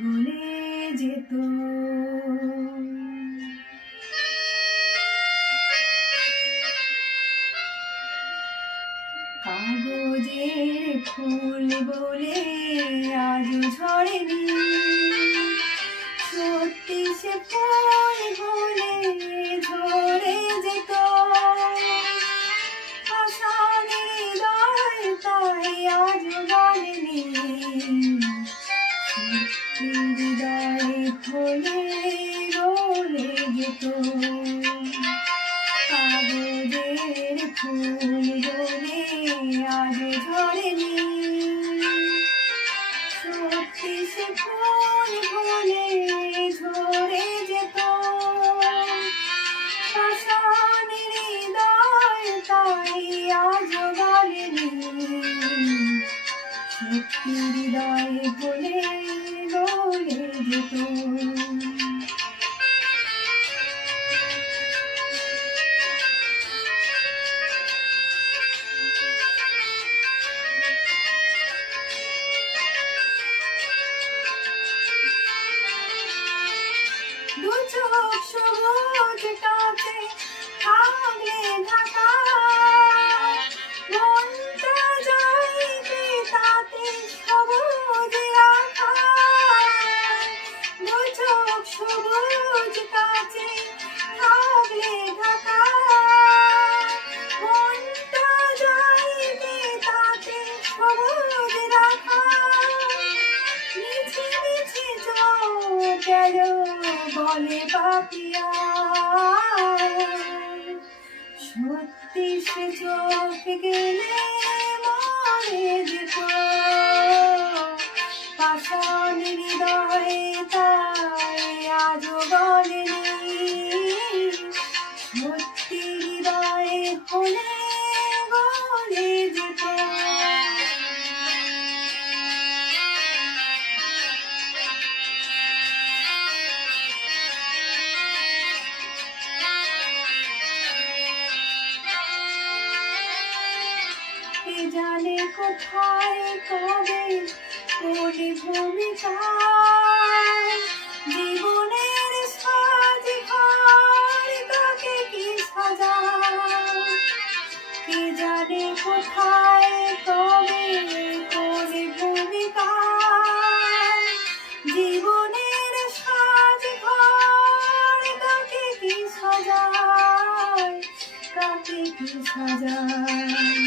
গলে যেত। কাগজের ফুল বলে আজও ঝরেনি, সত্যি সে ফুল বলে ঝরে যেত। আশার হৃদয় তাই আজও গলেনি, সত্যি হৃদয় খুলে গলে যেত। কাগজের ফুল বলে আজও ঝরেনি, সত্যি সে ফুল বলে ঝরে যেত। আশার হৃদয় তাই আজও গলেনি, সত্যি হৃদয় বলে গলে যেত। দু চোখ সবুজ কাছে থাকলে ঢাকা, মনটা যাইবে তাতে সবুজ রাখা। দু চোখ সবুজ কাছে থাকলে ঢাকা, মনটা যাইবে তাতে সবুজ রাখা। মিছে মিছে চোখ গেল বলে পাপিয়া, সত্যি সে চোখ গেলে মরে যেত। পাষাণ হৃদয় তাই আজও গলেনি, সত্যি হৃদয় হলে গলে যেত। কে জানে কোথায় কবে কোন ভূমিকায় জীবনের সাজ ঘর তাকে কি সাজায়। কে জানে কোথায় কবে কোন ভূমিকায় জীবনের সাজ ঘর তাকে কি সাজায়, তাকে কি সাজায়।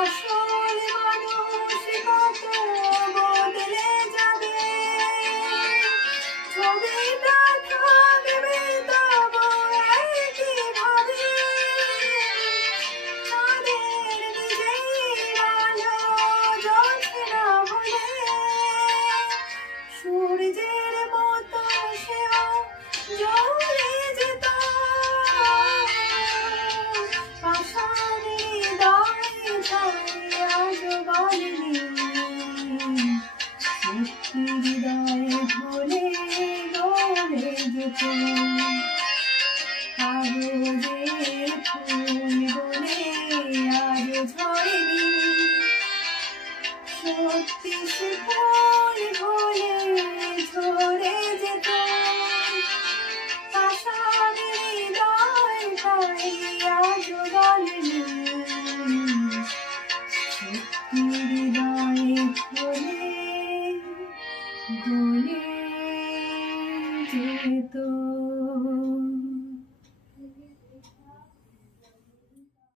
আসল মানুষ কত বদলে যাবে, ছবিটা থাকবে তবু একইভাবে। তাদের নিজের আলো জ্বলছে না বলে, সূর্যের মতো সেও জ্বলে যেত। পাষাণ হৃদয় তাই আজও গলেনি, সত্যি হৃদয় হলে গলে যেত। কাগজের ফুল বলে আজও ঝরেনি, সত্যি সে ফুল বলে ঝরে যেত। আশার হৃদয় তাই আজও গলেনি, সত্যি হৃদয় হলে গলে যেত।